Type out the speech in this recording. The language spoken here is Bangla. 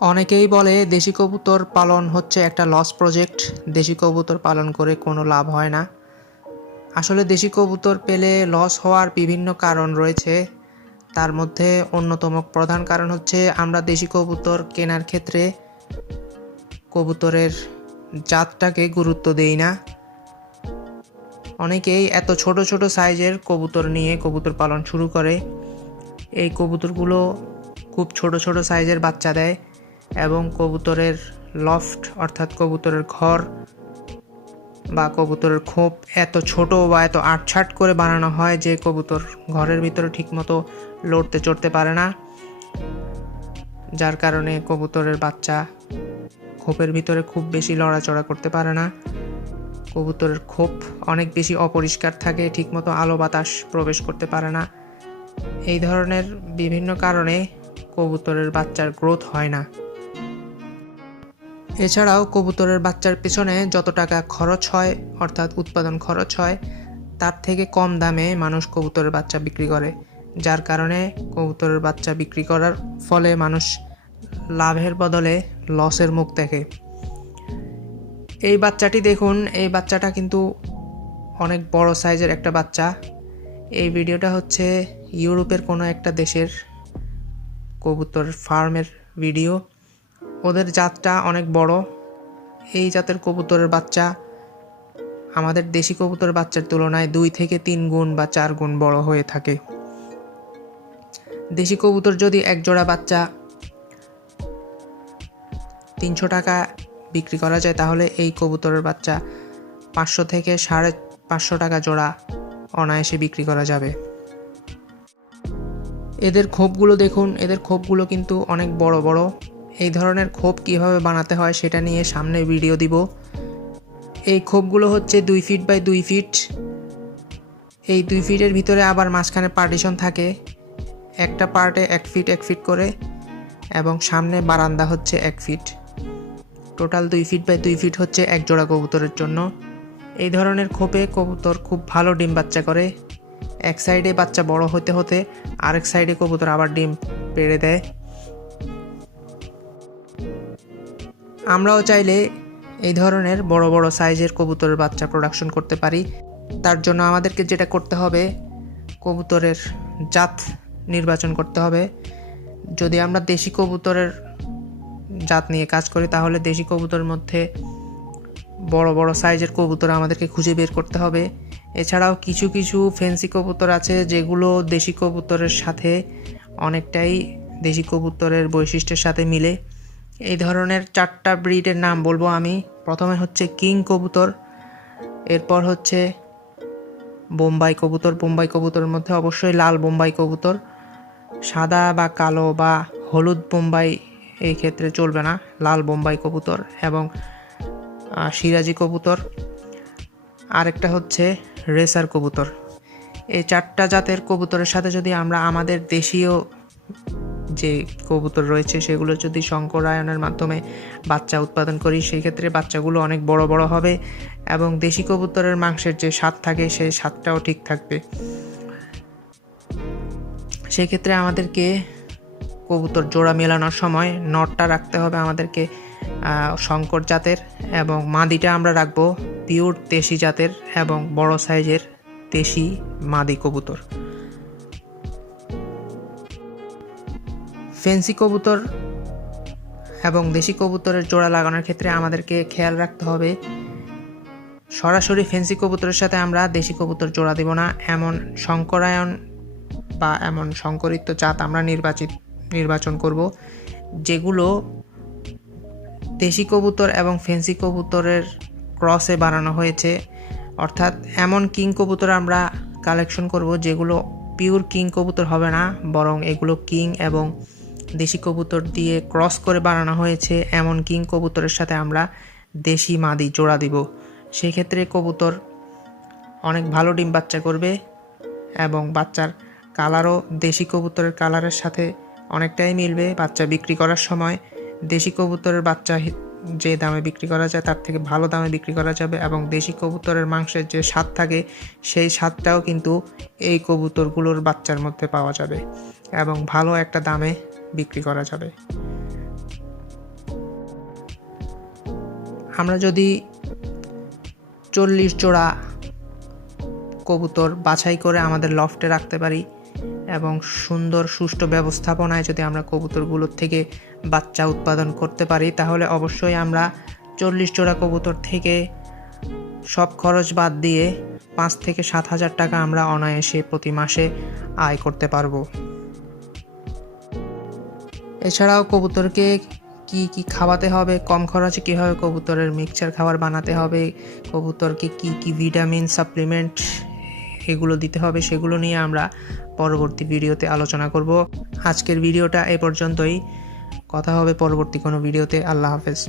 অনেকেই বলে দেশি কবুতর পালন হচ্ছে একটা লস প্রজেক্ট। দেশি কবুতর পালন করে কোনো লাভ হয় না। আসলে দেশি কবুতর পেলে লস হওয়ার বিভিন্ন কারণ রয়েছে। তার মধ্যে অন্যতম প্রধান কারণ হচ্ছে আমরা দেশি কবুতর কেনার ক্ষেত্রে কবুতরের জাতটাকে গুরুত্ব দেই না। অনেকেই এত ছোট ছোট সাইজের কবুতর নিয়ে কবুতর পালন শুরু করে। এই কবুতরগুলো খুব ছোট ছোট সাইজের বাচ্চা দেয় এবং কবুতরের লফট অর্থাৎ কবুতরের ঘর বা কবুতরের খোপ এত ছোট বা এত আটছাট করে বানানো হয় যে কবুতর ঘরের ভিতরে ঠিকমতো লড়তে চড়তে পারে না, যার কারণে কবুতরের বাচ্চা খোপের ভিতরে খুব বেশি লড়াচড়া করতে পারে না। কবুতরের খোপ অনেক বেশি অপরিষ্কার থাকে, ঠিকমতো আলো বাতাস প্রবেশ করতে পারে না। এই ধরনের বিভিন্ন কারণে কবুতরের বাচ্চার গ্রোথ হয় না। এছাড়াও কবুতরের বাচ্চার পিছনে যত টাকা খরচ হয় অর্থাৎ উৎপাদন খরচ হয় তার থেকে কম দামে মানুষ কবুতরের বাচ্চা বিক্রি করে, যার কারণে কবুতরের বাচ্চা বিক্রি করার ফলে মানুষ লাভের বদলে লসের মুখ দেখে। এই বাচ্চাটি দেখুন, এই বাচ্চাটা কিন্তু অনেক বড় সাইজের একটা বাচ্চা। এই ভিডিওটা হচ্ছে ইউরোপের কোনো একটা দেশের কবুতর ফার্মের ভিডিও। ওদের জাতটা অনেক বড়। এই জাতের কবুতরের বাচ্চা আমাদের দেশি কবুতরের বাচ্চার তুলনায় 2 থেকে 3 গুণ বা 4 গুণ বড় হয়ে থাকে। দেশি কবুতর যদি এক জোড়া বাচ্চা 300 টাকা বিক্রি করা যায়, তাহলে এই কবুতরের বাচ্চা 500 থেকে 550 টাকা জোড়া অনায়াসে বিক্রি করা যাবে। এদের খোপগুলো দেখুন, এদের খোপগুলো কিন্তু অনেক বড় বড়। এই ধরনের খোপ কিভাবে বানাতে হয় সেটা নিয়ে সামনে ভিডিও দিব। এই খোপগুলো হচ্ছে 2 ফিট বাই 2 ফিট। এই 2 ফিটের ভিতরে আবার মাঝখানে পার্টিশন থাকে, একটা পার্টে 1 ফিট 1 ফিট করে, এবং সামনে বারান্দা হচ্ছে 1 feet. Total 2 feet by 2 feet হচ্ছে এক জোড়া কবুতরের জন্য। এই ধরনের খোপে কবুতর খুব ভালো ডিম বাচ্চা করে। এক সাইডে বাচ্চা বড় হতে হতে আরেক সাইডে কবুতর আবার ডিম পেড়ে দেয়। আমরাও চাইলে এই ধরনের বড় বড় সাইজের কবুতরের বাচ্চা প্রোডাকশন করতে পারি। তার জন্য আমাদেরকে যেটা করতে হবে, কবুতরের জাত নির্বাচন করতে হবে। যদি আমরা দেশি কবুতরের জাত নিয়ে কাজ করি তাহলে দেশি কবুতরের মধ্যে বড় বড় সাইজের কবুতর আমাদেরকে খুঁজে বের করতে হবে। এছাড়াও কিছু কিছু ফ্যান্সি কবুতর আছে যেগুলো দেশি কবুতরের সাথে অনেকটাই দেশি কবুতরের বৈশিষ্ট্যের সাথে মিলে। এই ধরনের 4টা ব্রিডের নাম বলবো আমি। প্রথমে হচ্ছে কিং কবুতর, এরপর হচ্ছে বোম্বাই কবুতর। বোম্বাই কবুতরের মধ্যে অবশ্যই লাল বোম্বাই কবুতর, সাদা বা কালো বা হলুদ বোম্বাই এই ক্ষেত্রে চলবে না। লাল বোম্বাই কবুতর এবং সিরাজি কবুতর, আরেকটা হচ্ছে রেসার কবুতর। এই 4টা জাতের কবুতরের সাথে যদি আমরা আমাদের দেশীয় যে কবুতর রয়েছে সেগুলো যদি সংকরায়নের মাধ্যমে বাচ্চা উৎপাদন করি, সেই ক্ষেত্রে বাচ্চাগুলো অনেক বড় বড় হবে এবং দেশি কবুতরের মাংসের যে স্বাদ থাকে সেই স্বাদটাও ঠিক থাকবে। সেক্ষেত্রে আমাদেরকে কবুতর জোড়া মেলানোর সময় নটটা রাখতে হবে আমাদেরকে শঙ্কর জাতের, এবং মাদিটা আমরা রাখবো পিওর দেশি জাতের এবং বড় সাইজের দেশি মাদি কবুতর। ফেন্সি কবুতর এবং দেশি কবুতরের জোড়া লাগানোর ক্ষেত্রে আমাদেরকে খেয়াল রাখতে হবে সরাসরি ফেন্সি কবুতরের সাথে আমরা দেশি কবুতর জোড়া দেব না। এমন সংকরায়ন বা এমন সংকরিত জাত আমরা নির্বাচন করব যেগুলো দেশি কবুতর এবং ফেন্সি কবুতরের ক্রসে বানানো হয়েছে। অর্থাৎ এমন কিং কবুতর আমরা কালেকশন করব যেগুলো পিওর কিং কবুতর হবে না, বরং এগুলো কিং এবং দেশি কবুতর দিয়ে ক্রস করে বানানো হয়েছে। এমন কিং কবুতরের সাথে আমরা দেশি মাদি জোড়া দিব। সেক্ষেত্রে কবুতর অনেক ভালো ডিম বাচ্চা করবে এবং বাচ্চার কালারও দেশি কবুতরের কালারের সাথে অনেকটাই মিলবে। বাচ্চা বিক্রি করার সময় দেশি কবুতরের বাচ্চা যে দামে বিক্রি করা যায় তার থেকে ভালো দামে বিক্রি করা যাবে এবং দেশি কবুতরের মাংসের যে স্বাদ থাকে সেই স্বাদটাও কিন্তু এই কবুতরগুলোর বাচ্চার মধ্যে পাওয়া যাবে এবং ভালো একটা দামে বিক্রি করা যাবে। আমরা যদি 40 জোড়া কবুতর বাছাই করে আমাদের লফটে রাখতে পারি এবং সুন্দর সুষ্ঠু ব্যবস্থাপনায় যদি আমরা কবুতরগুলোর থেকে বাচ্চা উৎপাদন করতে পারি, তাহলে অবশ্যই আমরা 40 জোড়া কবুতর থেকে সব খরচ বাদ দিয়ে 5 থেকে 7,000 টাকা আমরা অনায়াসে প্রতি মাসে আয় করতে পারবো। এছাড়াও কবুতরকে কি কি খাওয়াতে হবে, কম খরচে কীভাবে কবুতরের মিক্সচার খাবার বানাতে হবে, কবুতরকে কি কি ভিটামিন সাপ্লিমেন্ট এগুলো দিতে হবে, সেগুলো নিয়ে আমরা পরবর্তী ভিডিওতে আলোচনা করব। আজকের ভিডিওটা এ পর্যন্তই। কথা হবে পরবর্তী কোনো ভিডিওতে। আল্লাহ হাফেজ।